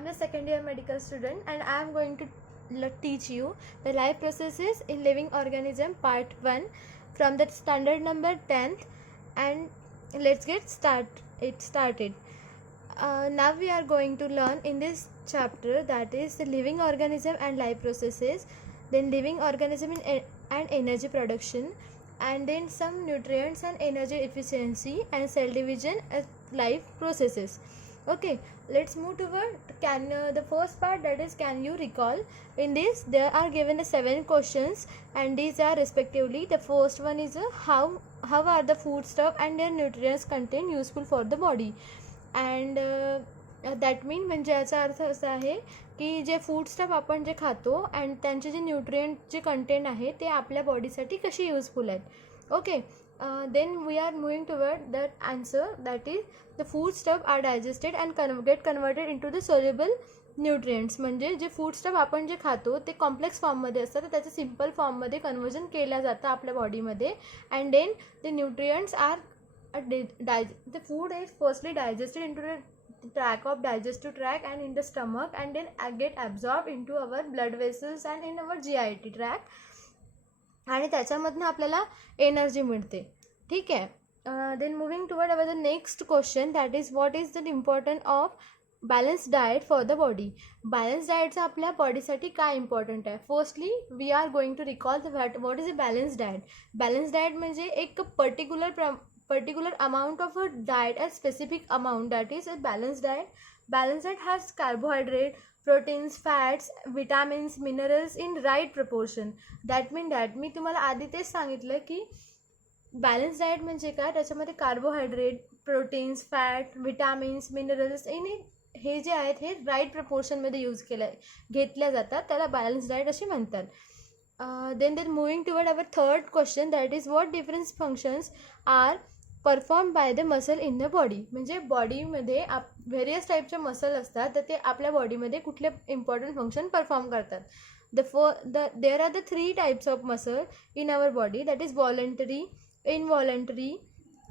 am a second year medical student and I am going to teach you the life processes in living organism part 1 from the standard number 10th, and let's get started. Now we are going to learn in this chapter, that is the living organism and life processes, then living organism and energy production, and then some nutrients and energy efficiency and cell division as life processes. Okay, let's move toward the first part, that is can you recall. In this there are given the 7 questions, and these are respectively: the first one is how are the foodstuff and their nutrients content useful for the body, and that mean म्हणजे याचा अर्थ असा आहे की जे फूडस्टफ आपण जे खातो अँड त्यांचे जे न्यूट्रिएंट जे कंटेंट आहे ते आपल्या बॉडीसाठी कसे यूजफुल आहेत. Okay, then we are moving toward that answer, that is the foodstuff are digested and get converted into the soluble nutrients. म्हणजे जे फूडस्टफ आपण जे खातो ते कॉम्प्लेक्स फॉर्ममध्ये असतात, तर त्याचं सिम्पल फॉर्ममध्ये कन्वर्जन केलं जातं आपल्या बॉडीमध्ये. And then the nutrients are the food is firstly digested into the tract of digestive tract and in the stomach, and then get absorbed into our blood vessels and in our GIT tract, आणि त्याच्यामधनं आपल्याला energy मिळते. ठीक आहे. Then moving toward our the next question, that is what is the important of balance diet for the body. Balance डाएटचा आपल्या बॉडीसाठी काय इम्पॉर्टंट आहे. Firstly we are going to recall the what is a balance diet. Balance diet म्हणजे एक particular amount of a diet, a specific amount, that is a balanced diet. Balanced diet has carbohydrate, proteins, fats, vitamins, minerals in right proportion. That mean that मी तुम्हाला आधी तेच सांगितलं की balance diet म्हणजे काय, त्याच्यामध्ये carbohydrate, proteins, fat, vitamins, minerals हे जे आहेत हे राईट प्रपोर्शनमध्ये घेतल्या जातात, त्याला बॅलन्स डाएट अशी म्हणतात. Then moving toward our third question, that is what different functions are perform by the muscle in the body. म्हणजे बॉडीमध्ये व्हेरियस टाईपचे मसल असतात, तर ते आपल्या बॉडीमध्ये कुठले इम्पॉर्टंट फंक्शन परफॉर्म करतात. There are the 3 types of muscle in our body, that is voluntary, involuntary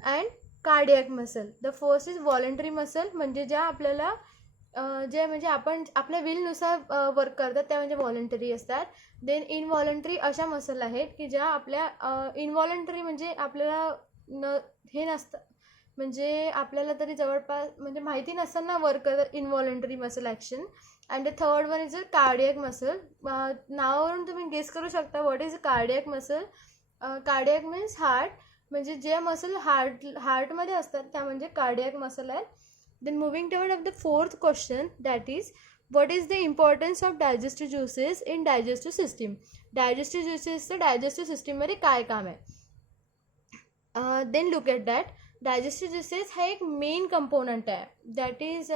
and cardiac muscle. The first is voluntary muscle, म्हणजे ज्या आपल्याला जे म्हणजे आपण आपल्या विलनुसार वर्क करतात त्या म्हणजे वॉलंटरी असतात. देन इनवॉलंटरी अशा मसल आहेत की ज्या आपल्या इनवॉलंटरी म्हणजे आपल्याला हे नसतं, म्हणजे आपल्याला तरी जवळपास म्हणजे माहिती नसताना वर्क करतात involuntary muscle action. And the third one is a cardiac muscle. नावावरून तुम्ही गेस करू शकता what is a cardiac muscle. Cardiac means heart, म्हणजे जे मसल हार्टमध्ये असतात त्या म्हणजे कार्डियक मसल आहेत. Then moving toward of the fourth question, that is what is the importance of digestive juices in digestive system. Digestive juices चं digestive system मध्ये काय काम आहे. Then look at that. Digestive juices हा एक main component आहे, that is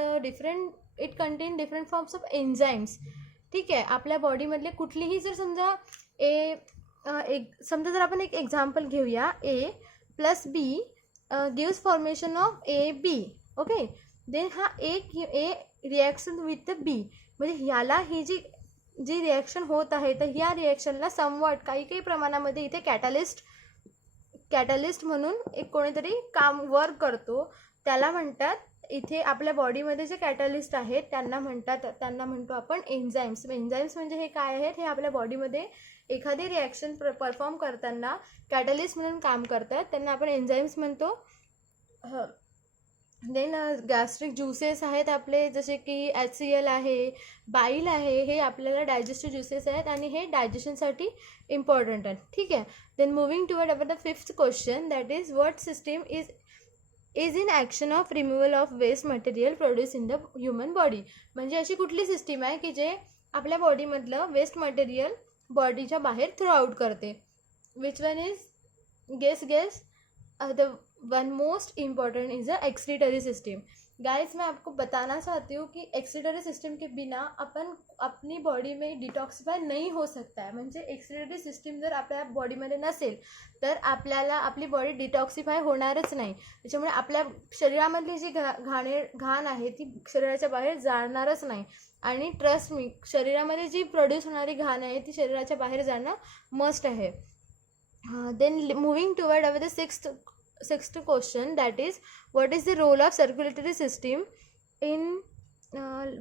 it contain different forms of enzymes. ठीक आहे. आपल्या बॉडीमधले कुठलीही जर समजा समजा जर आपण एक एक्झाम्पल घेऊया, A+B gives formation of AB. Okay, then हा A reaction with the B, म्हणजे ह्याला ही जी रिॲक्शन होत आहे, तर ह्या रिॲक्शनला समवॉट काही प्रमाणामध्ये इथे कॅटलिस्ट म्हणून एक कोणीतरी काम वर्क करतो, त्याला म्हणतात. इथे आपल्या बॉडीमध्ये जे कॅटलिस्ट आहेत त्यांना म्हणतो आपण एन्झाईम्स. एन्झाईम्स म्हणजे हे काय आहेत, हे आपल्या बॉडीमध्ये एखादी रिॲक्शन परफॉर्म करताना कॅटलिस्ट म्हणून काम करतात, त्यांना आपण एन्झाईम्स म्हणतो. देन गॅस्ट्रिक ज्युसेस आहेत आपले, जसे की HCl आहे, बाईल आहे, हे आपल्याला डायजेस्टिव्ह ज्युसेस आहेत आणि हे डायजेशनसाठी इम्पॉर्टंट आहेत. ठीक आहे. Then moving toward our the fifth question, that is what system is in action of removal of waste material produce in the human body. म्हणजे अशी कुठली सिस्टीम आहे की जे आपल्या बॉडीमधलं वेस्ट मटेरियल बॉडीच्या बाहेर थ्रू आउट करते. Which one is guess the one most important is a excretory system. Guys, मैं आपको बताना चाहती हूँ कि एक्सक्रीटरी सिस्टम के बिना अपन अपनी बॉडी में डिटॉक्सिफाय नहीं हो सकता है. म्हणजे एक्सक्रीटरी सिस्टम जर आपल्या बॉडीमध्ये नसेल तर आपल्याला आपली बॉडी डिटॉक्सिफाय होणारच नाही. त्याच्यामुळे आपल्या शरीरामधली जी घाण आहे ती शरीराच्या बाहेर जाणारच नाही. आणि ट्रस्ट मी, शरीरामध्ये जी प्रोड्यूस होणारी घाण आहे ती शरीराच्या बाहेर जाणं मस्ट आहे. Then moving toward our the sixth question, that is what is the role of circulatory system in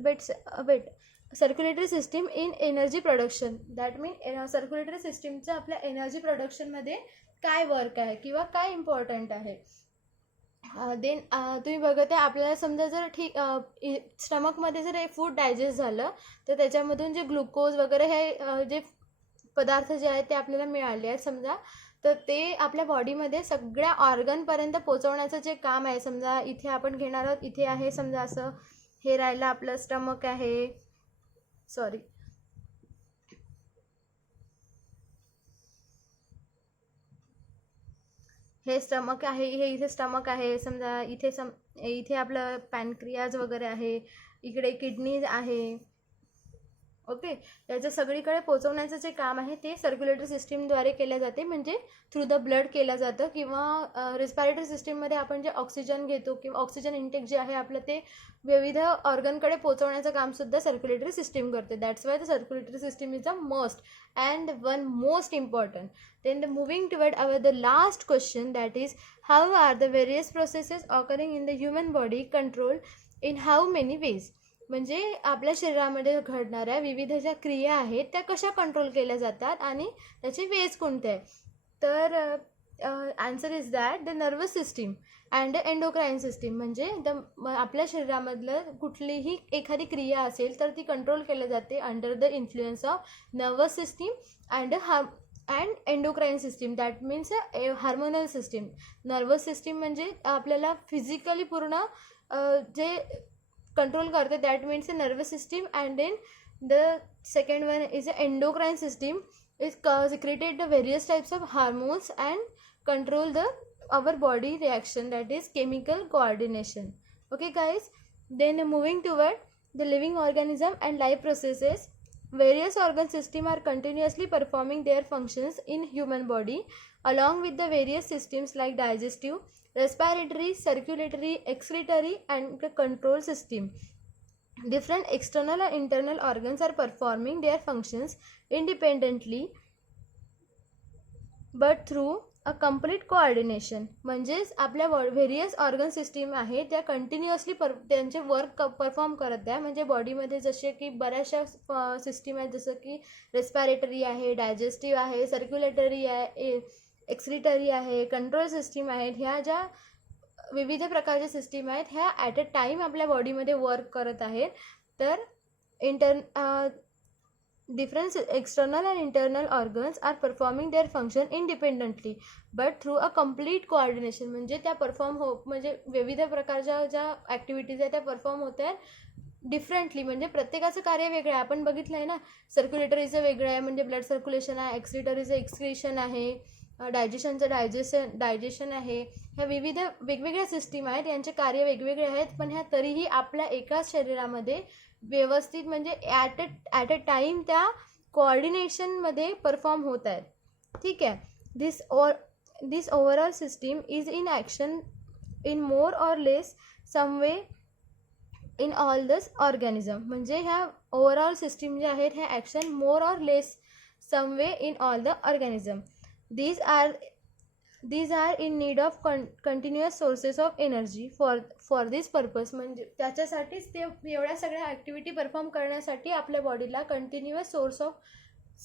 wet circulatory system in energy production. That mean circulatory सिस्टीमचं आपल्या एनर्जी प्रोडक्शनमध्ये काय वर्क आहे किंवा काय इम्पॉर्टंट आहे. देन तुम्ही बघत आहे आपल्याला समजा जर स्टमकमध्ये जर हे फूड डायजेस्ट झालं तर त्याच्यामधून जे ग्लुकोज वगैरे हे जे पदार्थ जे आहेत ते आपल्याला मिळाले आहेत समजा, तर ते आपल्या बॉडीमध्ये सगळ्या ऑर्गनपर्यंत पोचवण्याचं जे काम आहे. समजा इथे आपण घेणार आहोत, इथे आहे समजा असं, हे राहिलं आपलं स्टमक आहे, सॉरी हे स्टमक आहे, हे इथे स्टमक आहे समजा, इथे आपलं पॅनक्रियाज वगैरे आहे, इकडे किडनीज आहे. ओके, त्याचं सगळीकडे पोचवण्याचं जे काम आहे ते सर्क्युलेटरी सिस्टीमद्वारे केले जाते, म्हणजे थ्रू द ब्लड केलं जातं. किंवा रेस्पिरेटरी सिस्टीममध्ये आपण जे ऑक्सिजन घेतो किंवा ऑक्सिजन इंटेक जे आहे आपलं ते विविध ऑर्गनकडे पोचवण्याचं कामसुद्धा सर्क्युलेटरी सिस्टीम करते. That's why the circulatory system is the most and one most important. Then moving toward the last question, that is how are the various processes occurring in the human body controlled in how many ways. म्हणजे आपल्या शरीरामध्ये घडणाऱ्या विविध ज्या क्रिया आहेत त्या कशा कंट्रोल केल्या जातात आणि त्याचे वेज कोणते आहे. तर answer is that the nervous system and the endocrine system. म्हणजे आपल्या शरीरामधलं कुठलीही एखादी क्रिया असेल तर ती कंट्रोल केली जाते under the influence of nervous system and endocrine system. That means hormonal system. Nervous system म्हणजे आपल्याला फिजिकली पूर्ण जे कंट्रोल करते, that means a nervous system. And then the second one is a endocrine system. Is secreted the various types of hormones and control our body reaction, that is chemical coordination. Okay guys, then moving toward the living organism and life processes. Various organ systems are continuously performing their functions in human body along with the various systems like digestive, respiratory, circulatory, excretory and the control system. Different external and internal organs are performing their functions independently but through a complete coordination. म्हणजेच आपल्या various organ system आहे त्या continuously त्यांचे work perform करत आहे. म्हणजे बॉडीमध्ये जसे की बऱ्याचशा सिस्टीम आहेत, जसं की रेस्पिरेटरी आहे, डायजेस्टिव्ह आहे, सर्क्युलेटरी आहे, एक्सक्रिटरी आहे, कंट्रोल सिस्टीम आहेत. ह्या ज्या विविध प्रकारच्या सिस्टीम आहेत ह्या ॲट अ टाईम आपल्या बॉडीमध्ये वर्क करत आहेत. तर different external and internal organs are performing their function independently but through a complete coordination. म्हणजे त्या म्हणजे विविध प्रकारच्या ज्या ॲक्टिव्हिटीज आहेत त्या परफॉर्म होत आहेत डिफरंटली. म्हणजे प्रत्येकाचं कार्य वेगळं आहे. आपण बघितलं आहे ना, सर्क्युलेटरीचं वेगळं आहे म्हणजे ब्लड सर्क्युलेशन आहे, एक्सक्रिटरीचं एक्सक्रिशन आहे, डायजेशनचं डायजेशन आहे. ह्या विविध वेगवेगळ्या सिस्टीम आहेत, यांचे कार्य वेगवेगळे आहेत, पण ह्या तरीही आपल्या एकाच शरीरामध्ये व्यवस्थित म्हणजे ॲट अ टाईम त्या कोऑर्डिनेशनमध्ये परफॉर्म होत आहेत. ठीक आहे. This overall system is in action in more or less some way in all this organism. म्हणजे ह्या ओव्हरऑल सिस्टीम ज्या आहेत ह्या action more or less some way in all the organism. these are in need of continuous sources of energy for this purpose. म्हणजे त्याच्यासाठीच ते एवढ्या सगळ्या ॲक्टिव्हिटी परफॉर्म करण्यासाठी आपल्या बॉडीला कंटिन्युअस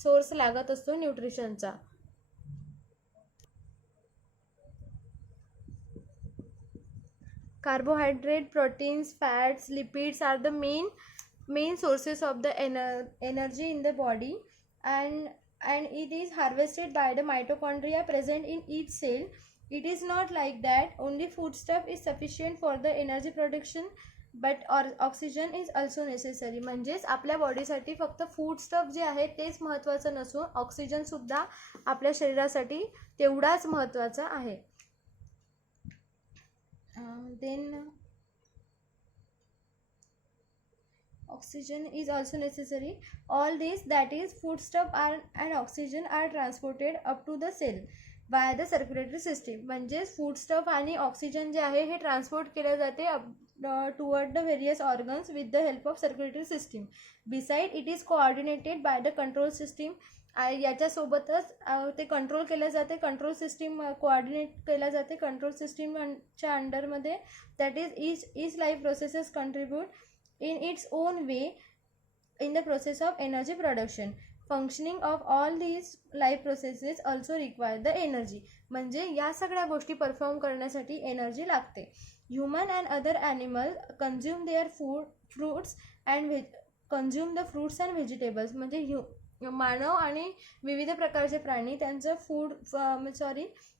सोर्स लागत असतो न्यूट्रिशनचा. Carbohydrate, proteins, fats, lipids are the main sources of the energy in the body and it is harvested by the mitochondria present in each cell. It is not like that only foodstuff is sufficient for the energy production but oxygen is also necessary. म्हणजेच आपल्या बॉडीसाठी फक्त फूडस्टफ जे आहे तेच महत्त्वाचं नसून ऑक्सिजनसुद्धा आपल्या शरीरासाठी तेवढाच महत्त्वाचा आहे. Then oxygen is also necessary. All these, that is foodstuff and oxygen are transported up to the cell via the circulatory system. म्हणजे foodstuff आणि ऑक्सिजन जे आहे हे ट्रान्सपोर्ट केले जाते toward the various organs with the help of circulatory system. Beside it is coordinated by the control system. याच्यासोबतच ते control केलं जाते, कंट्रोल सिस्टीम कोऑर्डिनेट केल्या जाते कंट्रोल सिस्टीमच्या अंडरमध्ये. That is each life processes contribute in its own way in the process of energy production. Functioning of all these life processes also require the energy. म्हणजे या सगळ्या गोष्टी परफॉर्म करण्यासाठी energy लागते. Human and other animal consume their fruits and consume the fruits and vegetables. म्हणजे मानव आणि विविध प्रकारचे प्राणी त्यांचं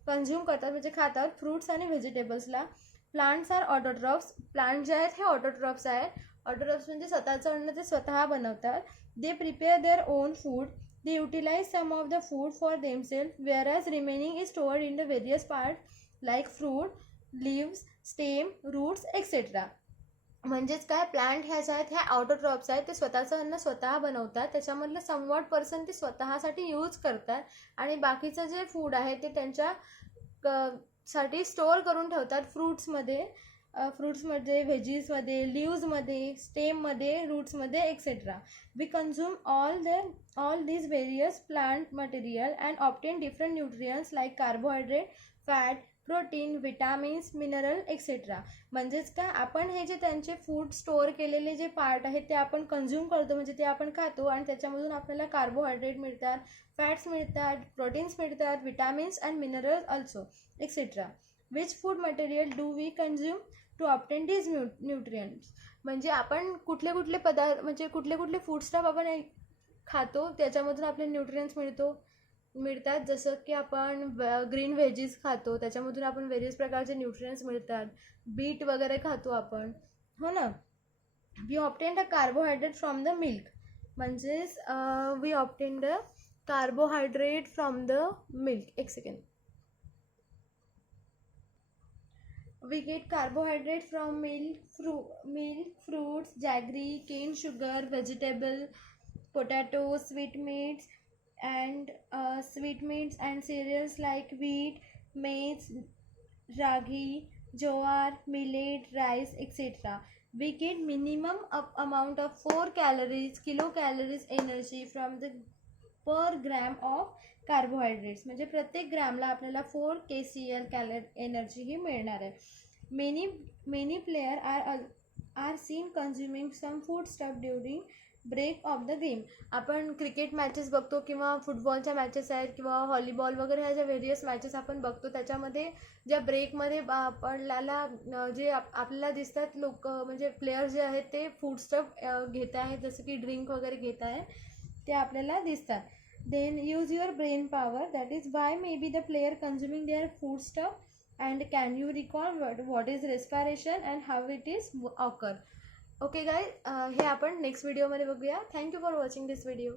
कन्झ्युम करतात, म्हणजे खातात फ्रूट्स आणि व्हेजिटेबल्सला. Plants are autotrophs. प्लांट जे आहेत हे ऑटोट्रॉफ्स आहेत. ऑटोट्रॉफ्स म्हणजे स्वतःचं अन्न ते स्वतः बनवतात. They prepare their own food. They utilise some of the food for themself, whereas remaining is stored in the various parts like fruit, leaves, stem, roots, etc. म्हणजेच काय, प्लांट ह्या ज्या आहेत ह्या ऑटोट्रॉप्स आहेत, ते स्वतःचं अन्न स्वतः बनवतात. त्याच्यामधलं समवॉट पर्सन ते स्वतःसाठी यूज करतात आणि बाकीचं जे फूड आहे ते त्यांच्या साठी स्टोअर करून ठेवतात फ्रूट्समध्ये, व्हेजीसमध्ये, लिव्समध्ये, स्टेममध्ये, रूट्समध्ये etcetera. We consume all these various plant material and obtain different nutrients like carbohydrate, fat, protein, vitamins, mineral etcetera. म्हणजेच काय, आपण हे जे त्यांचे फूड स्टोअर केलेले जे पार्ट आहेत ते आपण कन्झ्युम करतो, म्हणजे ते आपण खातो आणि त्याच्यामधून आपल्याला कार्बोहायड्रेट मिळतात, फॅट्स मिळतात, प्रोटीन्स मिळतात, vitamins and minerals also etcetera. Which food material do we consume to obtain these nutrients. म्हणजे आपण कुठले कुठले पदार्थ, म्हणजे कुठले कुठले फूड स्टफ आपण खातो त्याच्यामधून आपले न्यूट्रियंट्स मिळतात. जसं की आपण ग्रीन व्हेजीस खातो, त्याच्यामधून आपण व्हेरियस प्रकारचे न्यूट्रियंट्स मिळतात. बीट वगैरे खातो आपण, हो ना. We obtain the carbohydrate from the milk. म्हणजेच we obtain the carbohydrate from the milk. एक second. We get carbohydrate from milk, fruits, jaggery, cane sugar, vegetable, potatoes, sweetmeats and cereals like wheat, maize, ragi, jowar, millet, rice, etc. We get minimum amount of 4 kilocalories energy from the per gram of carbohydrates. म्हणजे प्रत्येक ग्रॅमला आपल्याला 4 kcal energy ही मिळणार आहे. Many player are seen consuming some food stuff during break of the game. आपण cricket matches बघतो किंवा फुटबॉलच्या matches आहेत किंवा व्हॉलीबॉल वगैरे ह्या ज्या व्हेरियस मॅचेस आपण बघतो, त्याच्यामध्ये ज्या ब्रेकमध्ये आपल्याला जे आपल्याला दिसतात लोक, म्हणजे प्लेयर जे आहेत ते फूड स्टफ घेत आहेत, जसं की ड्रिंक वगैरे घेत आहे, ते आपल्याला दिसतात. Then use your brain power. That is why maybe the player consuming their food stuff. And can you recall what is respiration and how it is occur? Okay guys, हे आपण नेक्स्ट व्हिडिओमध्ये बघूया. Thank you for watching this video.